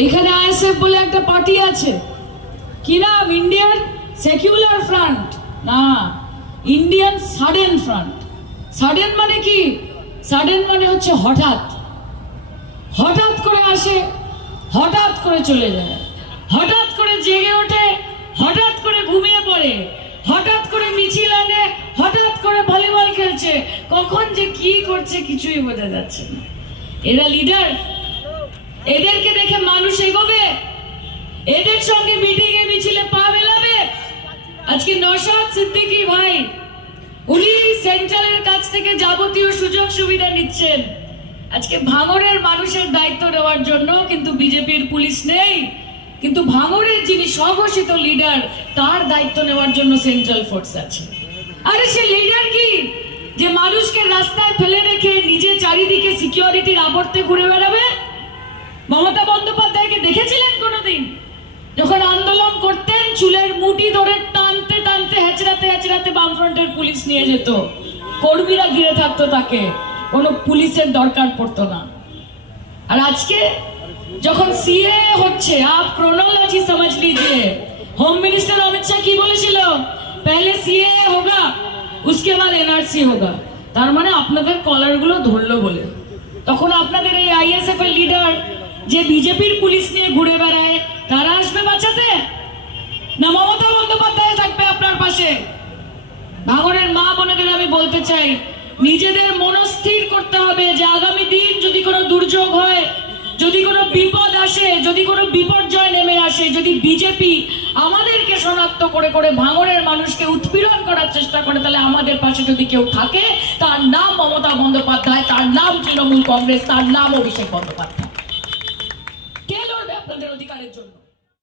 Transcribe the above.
এইখানে আইএসএফ বলে একটা পার্টি আছে। কি নাম? Indian secular front. না, ইন্ডিয়ান সাডেন ফ্রন্ট। সাডেন মানে কি? সাডেন মানে হচ্ছে হঠাৎ। হঠাৎ করে আসে, হঠাৎ করে চলে যায়। হঠাৎ করে জেগে ওঠে, হঠাৎ করে ঘুমিয়ে পড়ে, হঠাৎ করে মিছিল আনে, হঠাৎ করে ভলিবল খেলছে। কখন যে কি করছে কিছুই বোঝা যাচ্ছে না। এরা লিডার এদেরকে দেখে মানুষ এগোবে? এদের সঙ্গে মিটিং এ মিছিলে পা মেলাবে? আজকে নশাদ সিদ্দিকী ভাই, উনি সেন্ট্রালের কাছ থেকে যাবতীয় সুযোগ সুবিধা নিচ্ছেন। আজকে ভাঙরের মানুষের দায়িত্ব নেওয়ার জন্য কিন্তু বিজেপির পুলিশ নেই। কিন্তু ভাঙরের যিনি স্বঘোষিত লিডার, তার দায়িত্ব নেওয়ার জন্য সেন্ট্রাল ফোর্স আছে। আরে সে লিডার কি? যে মানুষকে রাস্তায় ফেলে রেখে নিজে চারিদিকে সিকিউরিটির আবর্তে ঘুরে বেড়াবে? মমতা বন্দ্যোপাধ্যায়কে দেখেছিলেন কোনোদিন যখন আন্দোলন করতেন চুলের মুঠি ধরে টানতে টানতে হেঁচড়াতে হেঁচড়াতে বামফ্রন্টের পুলিশ নিয়ে যেত কর্মীরা ঘিরে থাকতো তাকে কোনো পুলিশের দরকার পড়তো না আর আজকে যখন সিএ হচ্ছে আপ ক্রোনোলজি समझ लीजिए হোম মিনিস্টার অমিত শাহ কি বলেছিল পহলে সিএ হোগা उसके बाद এনআরসি হোগা তার মানে আপনাদের কলারগুলো ধরলো বলে তখন আপনাদের এই আইএসএফ এর লিডার যে বিজেপির পুলিশ নিয়ে ঘুরে বেড়ায়, তারা আসবে বাঁচাতে? না, মমতা বন্দ্যোপাধ্যায় থাকবে আপনার পাশে? ভাঙড়ের মা বোনেদের আমি বলতে চাই, নিজেদের মনস্থির করতে হবে যে আগামী দিন যদি কোনো দুর্যোগ হয়, যদি কোনো বিপদ আসে, যদি কোনো বিপর্যয় নেমে আসে, যদি বিজেপি আমাদেরকে শনাক্ত করে করে ভাঙড়ের মানুষকে উৎপীড়ন করার চেষ্টা করে, তাহলে আমাদের পাশে যদি কেউ থাকে, তার নাম মমতা বন্দ্যোপাধ্যায়, তার নাম তৃণমূল কংগ্রেস, তার নাম অভিষেক বন্দ্যোপাধ্যায়। আপনাদের অধিকারের জন্য